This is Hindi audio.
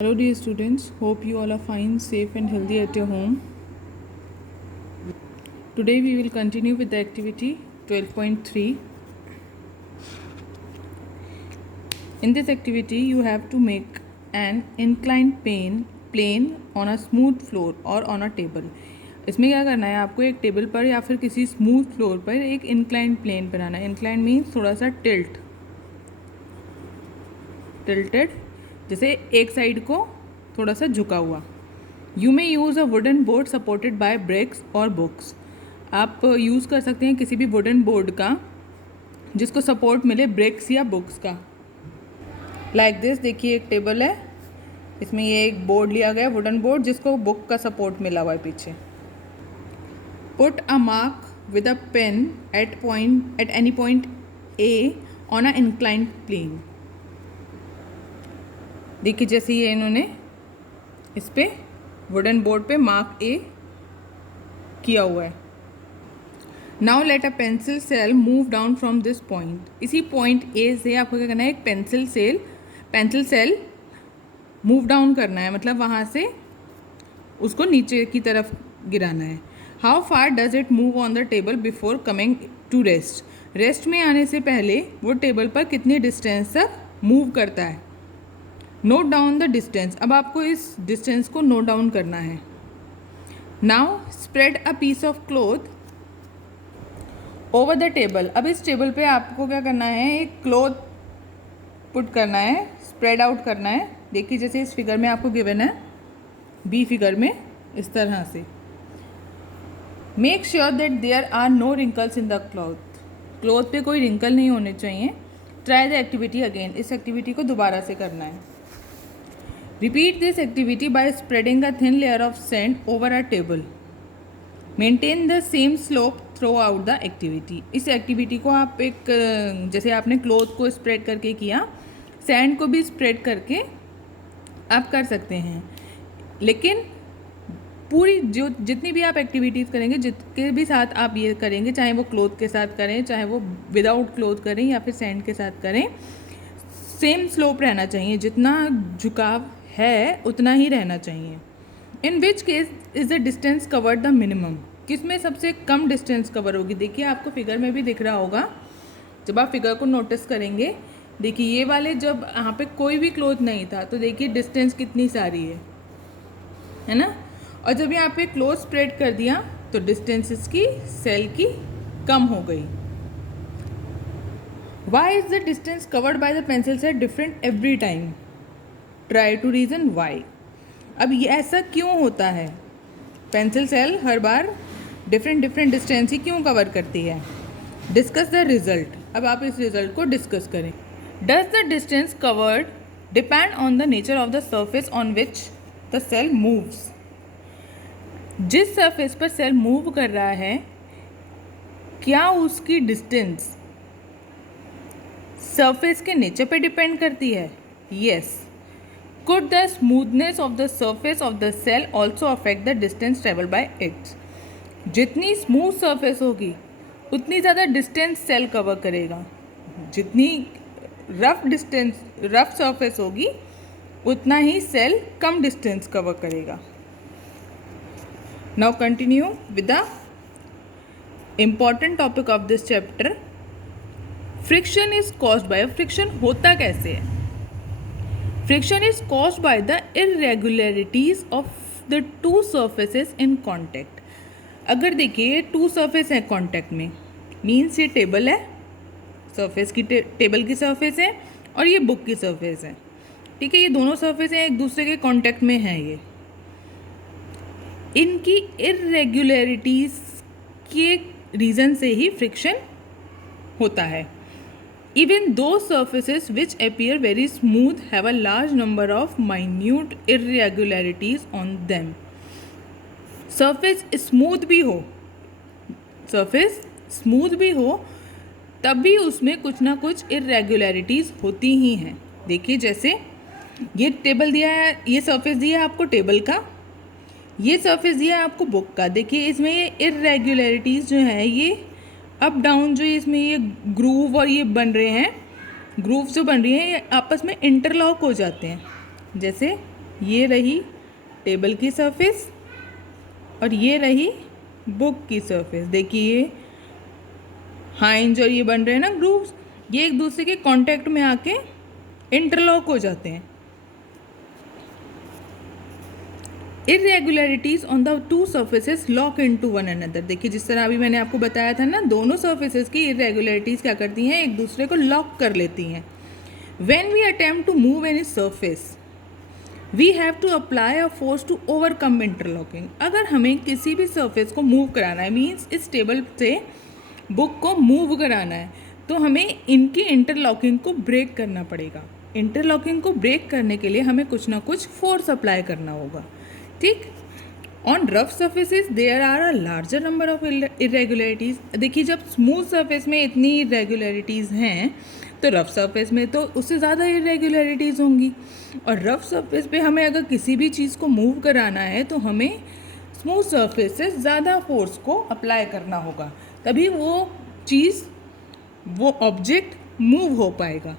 Hello dear students, hope you all are fine, safe and healthy at your home. Today we will continue with the activity 12.3. In this activity you have to make an inclined plane on a smooth floor or on a table. इसमें क्या करना है, आपको एक टेबल पर या फिर किसी स्मूथ फ्लोर पर एक इंक्लाइंड प्लेन बनाना है. इंक्लाइंड मीन्स थोड़ा सा टिल्टेड, जैसे एक साइड को थोड़ा सा झुका हुआ. You may use a wooden board supported by bricks और बुक्स. आप यूज़ कर सकते हैं किसी भी वुडन बोर्ड का जिसको सपोर्ट मिले ब्रिक्स या बुक्स का. लाइक दिस, देखिए एक टेबल है, इसमें ये एक बोर्ड लिया गया वुडन बोर्ड जिसको बुक का सपोर्ट मिला हुआ है पीछे. Put a mark with a pen at any point A on a inclined plane. देखिए जैसे ये इन्होंने इस पे वुडन बोर्ड पे मार्क ए किया हुआ है. Now let a pencil cell move down from this point. इसी पॉइंट ए से आपको क्या करना है, एक पेंसिल सेल मूव डाउन करना है, मतलब वहाँ से उसको नीचे की तरफ गिराना है. How far does it move on the table before coming to rest. Rest में आने से पहले वो टेबल पर कितनी डिस्टेंस तक मूव करता है. Note down the distance. अब आपको इस डिस्टेंस को नोट डाउन करना है. Now spread a piece of cloth over the table. अब इस टेबल पे आपको क्या करना है, एक क्लॉथ पुट करना है, स्प्रेड आउट करना है. देखिए जैसे इस फिगर में आपको गिवन है, बी फिगर में, इस तरह से. Make sure that there are no wrinkles in the cloth पे कोई रिंकल नहीं होने चाहिए. Try the activity again. इस एक्टिविटी को दोबारा से करना है. Repeat this activity by spreading a thin layer of sand over a table. Maintain the same slope throughout the activity. इस एक्टिविटी को आप एक, जैसे आपने क्लॉथ को स्प्रेड करके किया, सैंड को भी स्प्रेड करके आप कर सकते हैं. लेकिन पूरी जितनी भी आप एक्टिविटीज़ करेंगे, जिसके भी साथ आप ये करेंगे, चाहे वो क्लॉथ के साथ करें, चाहे वो विदाउट क्लॉथ करें या फिर सैंड के साथ करें, सेम स्लोप रहना चाहिए. जितना झुकाव है उतना ही रहना चाहिए. In which case is the distance covered the minimum. किस में सबसे कम डिस्टेंस कवर होगी. देखिए आपको फिगर में भी दिख रहा होगा, जब आप फिगर को नोटिस करेंगे. देखिए ये वाले जब यहाँ पे कोई भी क्लॉथ नहीं था तो देखिए डिस्टेंस कितनी सारी है ना. और जब यहाँ पे क्लॉथ स्प्रेड कर दिया तो डिस्टेंस इसकी सेल की कम हो गई. Why is the distance covered by the pencil cell different every time. Try to reason why. अब ये ऐसा क्यों होता है, पेंसिल सेल हर बार डिफरेंट डिस्टेंस ही क्यों कवर करती है. Discuss the result. अब आप इस रिजल्ट को डिस्कस करें. Does the distance covered depend on the nature of the surface on which the cell moves. जिस सरफेस पर सेल मूव कर रहा है, क्या उसकी डिस्टेंस सरफेस के नेचर पे डिपेंड करती है. Yes. Could the smoothness of the surface of the cell also affect the distance travel by it. जितनी स्मूथ सरफेस होगी उतनी ज़्यादा डिस्टेंस सेल कवर करेगा. जितनी रफ सरफेस होगी उतना ही सेल कम डिस्टेंस कवर करेगा. Now continue with the important topic of this chapter. Friction is caused by. Friction होता कैसे है. Friction is caused by the irregularities of the two surfaces in contact. अगर देखिए टू सरफेस है कांटेक्ट में, मीन्स ये टेबल है, सरफेस की टेबल की सरफेस है और ये बुक की सरफेस है. ठीक है, ये दोनों सरफेस हैं, एक दूसरे के कांटेक्ट में है. ये इनकी इरेगुलरिटीज़ के रीज़न से ही फ्रिक्शन होता है. Even though surfaces which appear very smooth have a large number of minute irregularities on them. Surface smooth भी हो तब भी उसमें कुछ ना कुछ इरेगुलरिटीज़ होती ही हैं. देखिए जैसे ये टेबल दिया है, ये सरफेस दिया है आपको टेबल का, ये सरफेस दिया है आपको बुक का. देखिए इसमें ये इरेगुलरिटीज़ जो है, ये अप डाउन जो इसमें ये ग्रूव और ये बन रहे हैं, ग्रूव्स जो बन रही हैं, ये आपस में इंटरलॉक हो जाते हैं. जैसे ये रही टेबल की सरफेस और ये रही बुक की सरफेस। देखिए ये हाइंज और ये बन रहे हैं ना ग्रूव्स, ये एक दूसरे के कांटेक्ट में आके इंटरलॉक हो जाते हैं। Irregularities on the two surfaces lock into one another. देखिए जिस तरह अभी मैंने आपको बताया था ना, दोनों सर्फेसेस की इरेगुलरिटीज क्या करती हैं, एक दूसरे को लॉक कर लेती हैं। When we attempt to move any surface we have to apply a force to overcome interlocking. अगर हमें किसी भी सर्फेस को मूव कराना है, मीन्स इस टेबल से बुक को मूव कराना है, तो हमें इनकी इंटरलॉकिंग को ब्रेक करना पड़ेगा। इंटरलॉकिंग को ब्रेक करने के लिए हमें कुछ ना कुछ फोर्स अप्लाई करना होगा, ठीक। On rough surfaces there are a larger number of irregularities. देखिए जब स्मूथ सर्फेस में इतनी इरेगुलरिटीज़ हैं तो रफ सरफेस में तो उससे ज़्यादा इरेगुलरिटीज़ होंगी। और रफ सरफेस पे हमें अगर किसी भी चीज़ को मूव कराना है तो हमें स्मूथ सरफेस से ज़्यादा फोर्स को अप्लाई करना होगा, तभी वो चीज़, वो ऑब्जेक्ट मूव हो पाएगा।